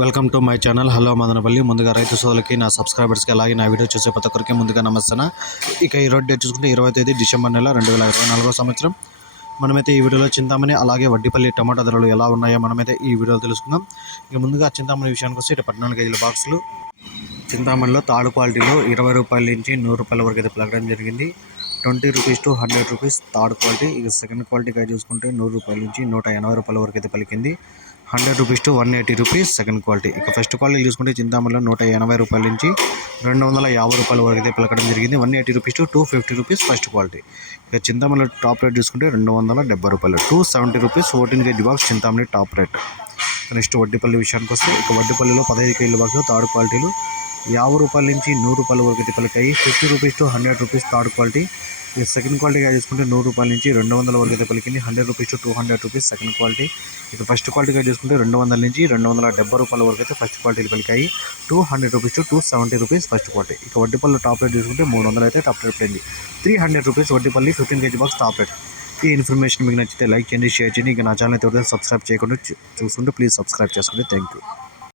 Welcome to my channel. Hello Madanapalle. ముందుగా రైతు సోదరులకి నా సబ్స్క్రైబర్స్కి అలాగే నా వీడియో చూసే ప్రతి ఒక్కరికి ముందుగా నమస్తాను ఇక ఈ రోడ్ డేట్ చూసుకుంటే ఇరవై తేదీ డిసెంబర్ నెల రెండు వేల ఇరవై నాలుగో సంవత్సరం. మనమైతే ఈ వీడియోలో చింతామణి అలాగే వడ్డీపల్లి టమాటా ధరలు ఎలా ఉన్నాయో మనమైతే ఈ వీడియోలో తెలుసుకుందాం. ఇక ముందుగా చింతామణి విషయానికి వస్తే ఇటు పద్నాలుగు కేజీల బాక్సులు. చింతామణిలో తాడు క్వాలిటీలో ఇరవై రూపాయల నుంచి నూరు రూపాయల వరకు అయితే పలకడం జరిగింది. Twenty rupees to hundred rupees third quality. ఇక సెకండ్ క్వాలిటీగా చూసుకుంటే నూరు రూపాయల నుంచి నూట ఎనభై రూపాయల వరకు అయితే పలికింది. Hundred rupees to one eighty rupees second quality. ఇక ఫస్ట్ క్వాలిటీ చూసుకుంటే చింతామణిలో నూట ఎనభై రూపాయల నుంచి రెండు వందల యాభై రూపాయల వరకు అయితే పలకడం జరిగింది. One eighty rupees to two fifty rupees first quality. ఇక చింతామణిలో టాప్ రేట్ చూసుకుంటే రెండు వందల డెబ్బై రూపాయలు. Two seventy rupees fourteen KG box Chintamani top rate. Next Vaddipalli విషయానికి వస్తే ఇక వడ్డీపల్లిలో పదహైదు కేజీల బాక్స్ థర్డ్ క్వాలిటీలు యాభై రూపాయల నుంచి నూరు రూపాయల వరకు అయితే పలికాయి. Fifty rupees to hundred rupees third quality. ఇక సెకండ్ క్వాలిటీగా చూసుకుంటే నూరు రూపాయల నుంచి రెండు వందల వరకు అయితే పలికింది. Hundred rupees to two hundred rupees second quality. ఇక ఫస్ట్ క్వాలిటీగా చూసుకుంటే రెండు వందల నుంచి రెండు వందల డెబ్బై రూపాయల వరకు అయితే ఫస్ట్ క్వాలిటీలు పలికాయి. Two hundred rupees to two seventy rupees first quality. ఇక వడ్డీపల్లి టాప్ రేట్ చూసుకుంటే మూడు వందలు అయితే టాప్ రేట్ పడింది three hundred rupees Vaddipalli fifteen KG box top rate. ఈ ఇన్ఫర్మేషన్ మీకు నచ్చితే లైక్ చేయండి షేర్ చేయండి. ఇక నా ఛానల్ అయితే సబ్స్క్రైబ్ చేయకుండా చూసుకుంటే ప్లీజ్ సబ్స్క్రైబ్ చేసుకోండి థ్యాంక్ యూ